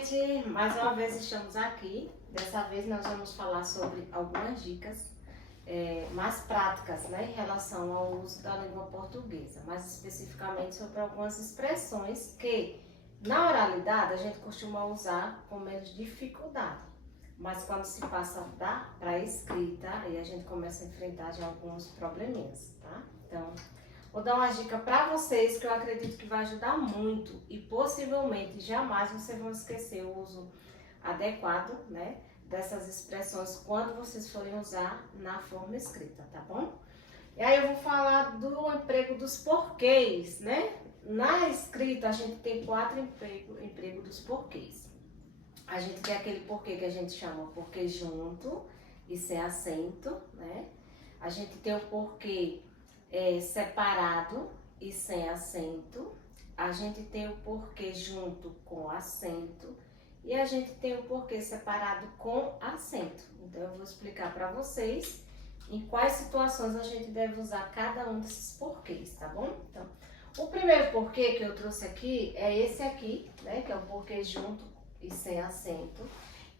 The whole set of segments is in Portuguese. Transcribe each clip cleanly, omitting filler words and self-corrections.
gente! Mais uma vez estamos aqui. Dessa vez nós vamos falar sobre algumas dicas mais práticas, né, em relação ao uso da língua portuguesa, mais especificamente sobre algumas expressões que na oralidade a gente costuma usar com menos dificuldade, mas quando se passa para a escrita, aí a gente começa a enfrentar já alguns probleminhas, tá? Então, vou dar uma dica para vocês que eu acredito que vai ajudar muito e possivelmente jamais vocês vão esquecer o uso adequado, né, dessas expressões quando vocês forem usar na forma escrita, tá bom? E aí eu vou falar do emprego dos porquês, né? Na escrita a gente tem 4 empregos dos porquês. A gente tem aquele porquê que a gente chama porquê junto e sem acento, né? A gente tem o porquê separado e sem acento. A gente tem o porquê junto com acento. E a gente tem o porquê separado com acento. Então, eu vou explicar para vocês em quais situações a gente deve usar cada um desses porquês, tá bom? Então, o primeiro porquê que eu trouxe aqui é esse aqui, né? Que é o porquê junto e sem acento.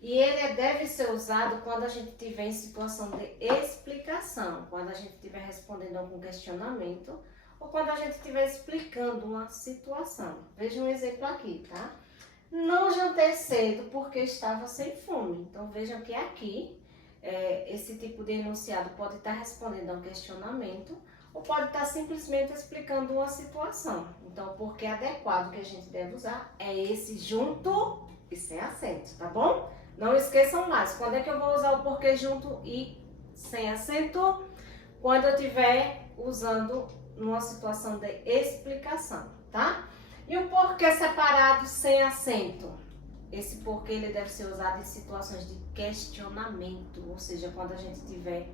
E ele deve ser usado quando a gente estiver em situação de explicação, quando a gente estiver respondendo algum questionamento ou quando a gente estiver explicando uma situação. Veja um exemplo aqui, tá? Não jantei cedo porque estava sem fome. Então, vejam que aqui, esse tipo de enunciado pode estar respondendo a um questionamento ou pode estar simplesmente explicando uma situação. Então, o porquê adequado que a gente deve usar é esse junto e sem acento, tá bom? Não esqueçam mais. Quando é que eu vou usar o porquê junto e sem acento? Quando eu estiver usando numa situação de explicação, tá? E o porquê separado sem acento? Esse porquê ele deve ser usado em situações de questionamento, ou seja, quando a gente estiver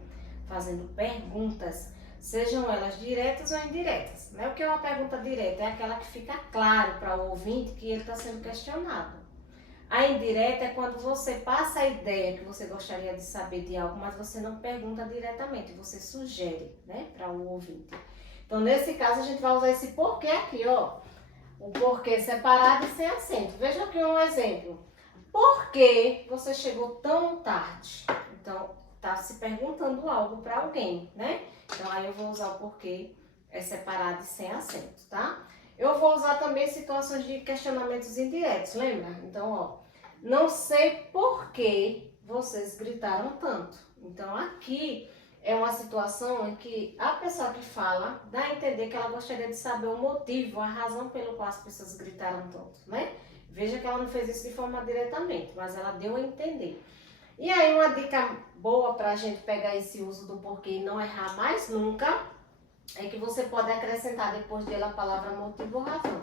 fazendo perguntas, sejam elas diretas ou indiretas. Né? O que é uma pergunta direta? É aquela que fica claro para o ouvinte que ele está sendo questionado. A indireta é quando você passa a ideia que você gostaria de saber de algo, mas você não pergunta diretamente, você sugere, né, para o ouvinte. Então, nesse caso, a gente vai usar esse porquê aqui, ó. O porquê separado e sem acento. Veja aqui um exemplo. Por que você chegou tão tarde? Então, tá se perguntando algo para alguém, né? Então, aí eu vou usar o porquê separado e sem acento, tá? Eu vou usar também situações de questionamentos indiretos, lembra? Então, ó, não sei por que vocês gritaram tanto. Então, aqui é uma situação em que a pessoa que fala dá a entender que ela gostaria de saber o motivo, a razão pelo qual as pessoas gritaram tanto, né? Veja que ela não fez isso de forma diretamente, mas ela deu a entender. E aí uma dica boa para a gente pegar esse uso do porquê e não errar mais nunca, é que você pode acrescentar depois dele a palavra motivo ou razão.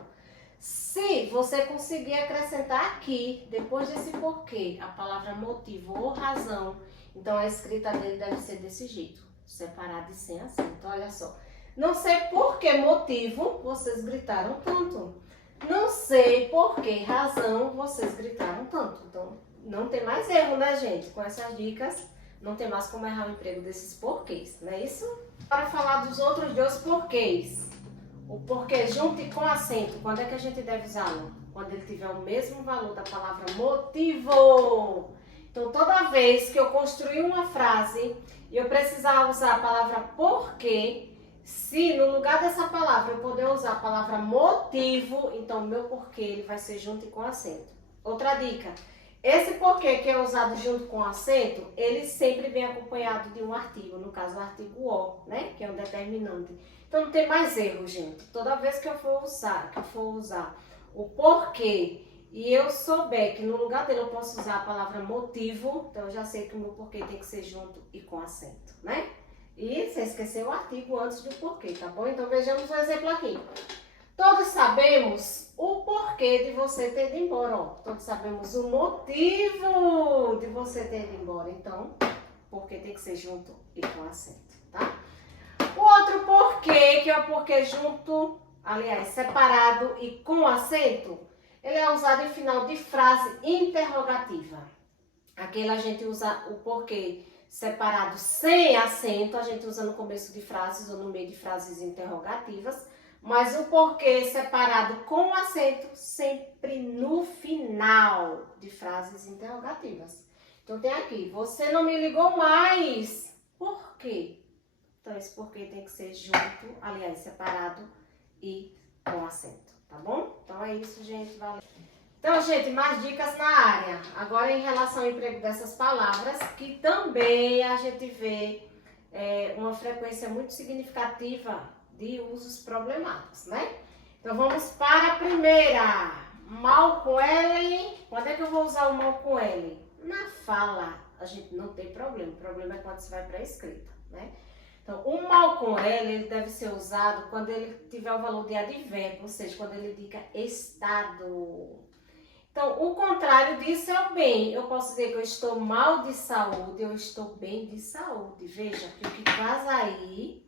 Se você conseguir acrescentar aqui, depois desse porquê, a palavra motivo ou razão, então a escrita dele deve ser desse jeito, separado e sem acento. Olha só. Não sei por que motivo vocês gritaram tanto. Não sei por que razão vocês gritaram tanto. Então, não tem mais erro, né, gente? Com essas dicas, não tem mais como errar o emprego desses porquês, não é isso? Para falar dos outros 2 porquês. O porquê junto e com acento, quando é que a gente deve usá-lo? Quando ele tiver o mesmo valor da palavra motivo. Então, toda vez que eu construir uma frase e eu precisar usar a palavra porquê, se no lugar dessa palavra eu poder usar a palavra motivo, então o meu porquê ele vai ser junto e com acento. Outra dica, esse porquê que é usado junto com acento, ele sempre vem acompanhado de um artigo, no caso o artigo o, né, que é um determinante. Então não tem mais erro, gente. Toda vez que eu for usar o porquê e eu souber que no lugar dele eu posso usar a palavra motivo, então eu já sei que o meu porquê tem que ser junto e com acento, né? E você esqueceu o artigo antes do porquê, tá bom? Então vejamos um exemplo aqui. Todos sabemos o porquê de você ter ido embora, ó. Todos sabemos o motivo de você ter ido embora. Então, porquê tem que ser junto e com acento, tá? O outro porquê, que é o porquê junto, aliás, separado e com acento, ele é usado em final de frase interrogativa. Aquele a gente usa o porquê separado sem acento, a gente usa no começo de frases ou no meio de frases interrogativas, Mas o porquê separado com acento sempre no final de frases interrogativas. Então tem aqui, você não me ligou mais. Por quê? Então esse porquê tem que ser junto, aliás, separado e com acento, tá bom? Então é isso, gente. Valeu. Então, gente, mais dicas na área. Agora, em relação ao emprego dessas palavras, que também a gente vê uma frequência muito significativa de usos problemáticos, né? Então, vamos para a primeira. Mal com L. Quando é que eu vou usar o mal com L? Na fala, a gente não tem problema. O problema é quando você vai para a escrita, né? Então, o mal com L, ele deve ser usado quando ele tiver o valor de advérbio, ou seja, quando ele indica estado. Então, o contrário disso é o bem. Eu posso dizer que eu estou mal de saúde, eu estou bem de saúde. Veja que o que faz aí,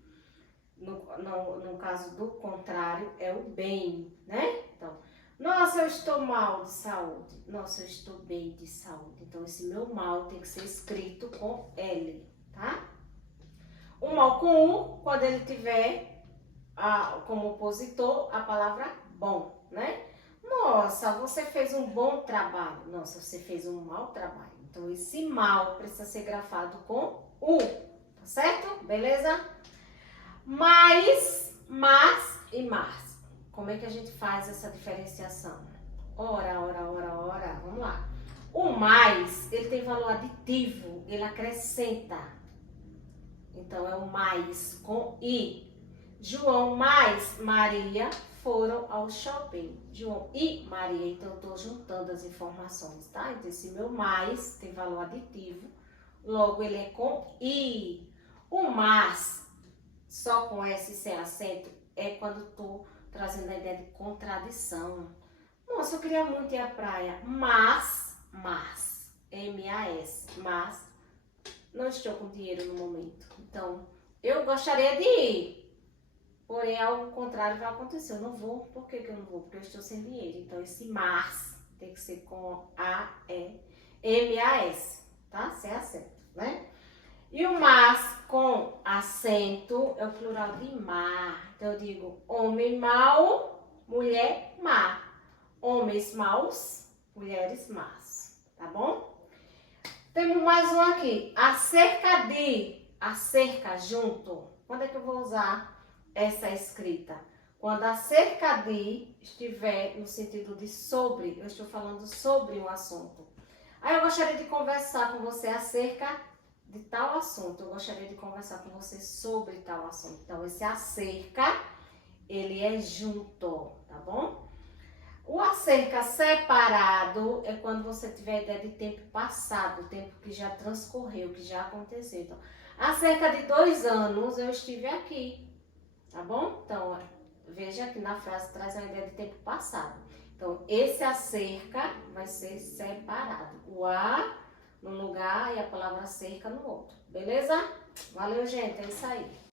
no caso do contrário, é o bem, né? Então, nossa, eu estou mal de saúde. Nossa, eu estou bem de saúde. Então, esse meu mal tem que ser escrito com L, tá? O mal com U, quando ele tiver como opositor a palavra bom, né? Nossa, você fez um bom trabalho. Nossa, você fez um mau trabalho. Então, esse mal precisa ser grafado com U, tá certo? Beleza? Mais, mas e mais. Como é que a gente faz essa diferenciação? Ora. Vamos lá. O mais, ele tem valor aditivo, ele acrescenta. Então, é o mais com I. João mais Maria foram ao shopping. João e Maria, então eu estou juntando as informações, tá? Então esse meu mais tem valor aditivo, logo ele é com I. O mas, só com S sem acento, é quando estou trazendo a ideia de contradição. Nossa, eu queria muito ir à praia, mas, M-A-S, mas, não estou com dinheiro no momento. Então, eu gostaria de ir. Porém, algo contrário vai acontecer. Eu não vou. Por que eu não vou? Porque eu estou sem dinheiro. Então, esse mas tem que ser com M-A-S, tá? Sem acento, né? E o mas com acento é o plural de mar. Então, eu digo homem mau, mulher má. Homens maus, mulheres más. Tá bom? Temos mais um aqui. Acerca de. Acerca junto. Quando é que eu vou usar essa escrita? Quando acerca de estiver no sentido de sobre, eu estou falando sobre um assunto. Aí eu gostaria de conversar com você acerca de tal assunto. Eu gostaria de conversar com você sobre tal assunto. Então, esse acerca, ele é junto, tá bom? O acerca separado é quando você tiver a ideia de tempo passado, tempo que já transcorreu, que já aconteceu. Então, há cerca de 2 anos eu estive aqui. Tá bom? Então, veja que na frase traz a ideia de tempo passado. Então, esse acerca vai ser separado. O a num lugar e a palavra cerca no outro. Beleza? Valeu, gente. É isso aí.